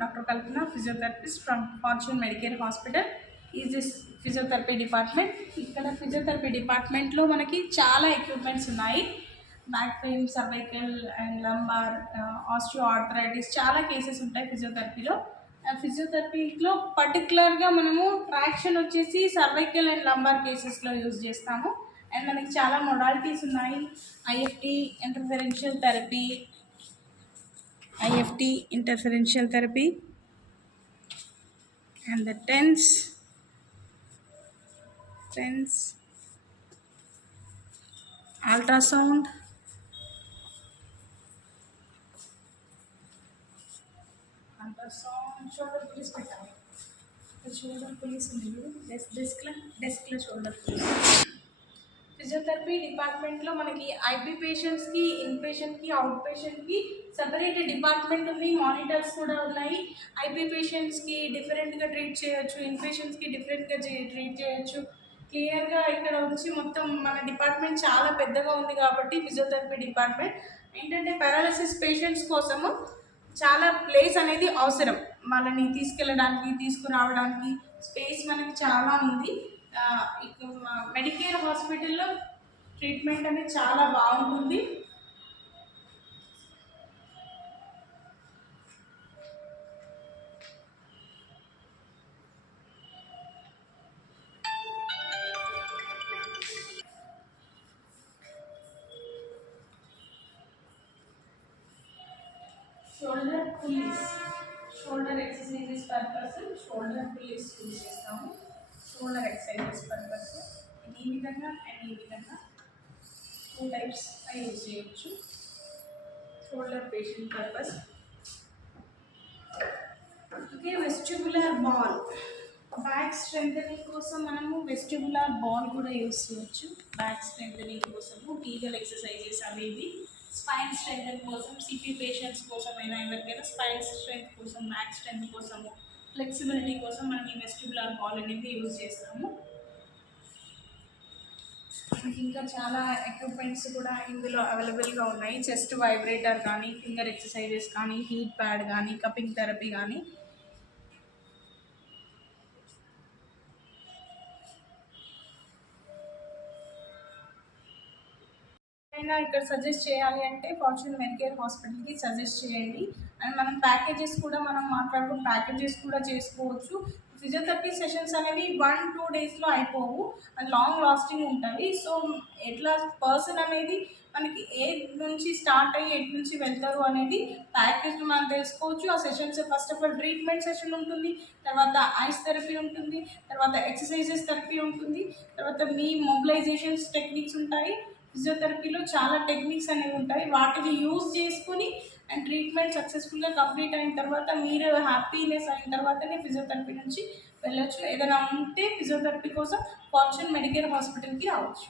Dr. Kalpana, physiotherapist from Fortune Medicare Hospital. Is this physiotherapy department. ఇక్కడ ఫిజియోథెరపీ డిపార్ట్మెంట్లో మనకి చాలా ఎక్విప్మెంట్స్ ఉన్నాయి. Back pain, cervical and lumbar, osteo arthritis చాలా కేసెస్ ఉంటాయి ఫిజియోథెరపీలో. ఫిజియోథెరపీలో పర్టికులర్గా మనము ట్రాక్షన్ వచ్చేసి సర్వైకల్ అండ్ లంబార్ కేసెస్లో యూజ్ చేస్తాము. అండ్ మనకి చాలా మొడాలిటీస్ ఉన్నాయి. IFT interferential therapy and the TENS, ultrasound, shoulder police పెట్టాలి. షోల్డర్ police ఉంది, డెస్క్లో షోల్డర్ police. ఫిజియోథెరపీ డిపార్ట్మెంట్లో మనకి ఐపీ పేషెంట్స్కి, ఇన్ పేషెంట్కి, అవుట్ పేషెంట్కి సపరేట్ డిపార్ట్మెంట్ ఉంది. మానిటర్స్ కూడా ఉన్నాయి. ఐపీ పేషెంట్స్కి డిఫరెంట్గా ట్రీట్ చేయొచ్చు, ఇన్ పేషెంట్స్కి డిఫరెంట్గా ట్రీట్ చేయొచ్చు. క్లియర్గా ఇక్కడ వచ్చి మొత్తం మన డిపార్ట్మెంట్ చాలా పెద్దగా ఉంది కాబట్టి ఫిజియోథెరపీ డిపార్ట్మెంట్ ఏంటంటే పారాలసిస్ పేషెంట్స్ కోసము చాలా ప్లేస్ అనేది అవసరం. వాళ్ళని తీసుకెళ్ళడానికి, తీసుకురావడానికి స్పేస్ మనకి చాలా ఉంది. మెడికేర్ హాస్పిటల్లో ట్రీట్మెంట్ అనేది చాలా బాగుంటుంది. Shoulder pulleys, shoulder exercises purpose shoulder pulleys use చేస్తాము. షోల్డర్ ఎక్సర్సైజెస్ పర్పస్ ఈ విధంగా అండ్ ఈ విధంగా 2 టైప్స్ యూజ్ చేయొచ్చు. Shoulder patient purpose. Okay, vestibular ball, back strengthening కోసం మనము వెస్టిబులర్ బాల్ కూడా యూజ్ చేయొచ్చు. బ్యాక్ స్ట్రెంథనింగ్ కోసము కీగల్ ఎక్సర్సైజెస్ అనేవి, స్పైన్ స్ట్రెంత్ కోసం, సిపి పేషెంట్స్ కోసమైనా ఎవరికైనా స్పైన్ స్ట్రెంత్ కోసం, బ్యాక్ స్ట్రెంత్ కోసము, ఫ్లెక్సిబిలిటీ కోసం మనం ఈ వెస్టిబులర్ బాల్ అనేది యూజ్ చేస్తాము. ఇంకా చాలా ఎక్విప్మెంట్స్ కూడా ఇందులో అవైలబుల్గా ఉన్నాయి. చెస్ట్ వైబ్రేటర్ కానీ, ఫింగర్ ఎక్సర్సైజెస్ కానీ, హీట్ ప్యాడ్ కానీ, కపింగ్ థెరపీ కానీ. అయినా ఇక్కడ సజెస్ట్ చేయాలి అంటే ఫార్చ్యూన్ మెడికేర్ హాస్పిటల్కి సజెస్ట్ చేయండి. అండ్ మనం ప్యాకేజెస్ కూడా మాట్లాడుకుని ప్యాకేజెస్ కూడా చేసుకోవచ్చు. ఫిజియోథెరపీ సెషన్స్ అనేవి 1-2 డేస్లో అయిపోవు, అండ్ లాంగ్ లాస్టింగ్ ఉంటుంది. సో ఎట్లా పర్సన్ అనేది మనకి ఏ నుంచి స్టార్ట్ అయ్యి ఎటు నుంచి వెళ్తారు అనేది ప్యాకేజ్ మనం తెలుసుకోవచ్చు. ఆ sessions first of all treatment session ఉంటుంది, తర్వాత ఐస్ థెరపీ ఉంటుంది, తర్వాత ఎక్సర్సైజెస్ థెరపీ ఉంటుంది, తర్వాత మీ మొబిలైజేషన్స్ టెక్నిక్స్ ఉంటాయి. ఫిజియోథెరపీలో చాలా టెక్నిక్స్ అనేవి ఉంటాయి. వాటిని యూజ్ చేసుకుని అండ్ ట్రీట్మెంట్ సక్సెస్ఫుల్గా కంప్లీట్ అయిన తర్వాత మీరు హ్యాపీనెస్ అయిన తర్వాతనే ఫిజియోథెరపీ నుంచి వెళ్ళొచ్చు. ఏదైనా ఉంటే ఫిజియోథెరపీ కోసం ఫార్చ్యూన్ మెడికేర్ హాస్పిటల్కి రావచ్చు.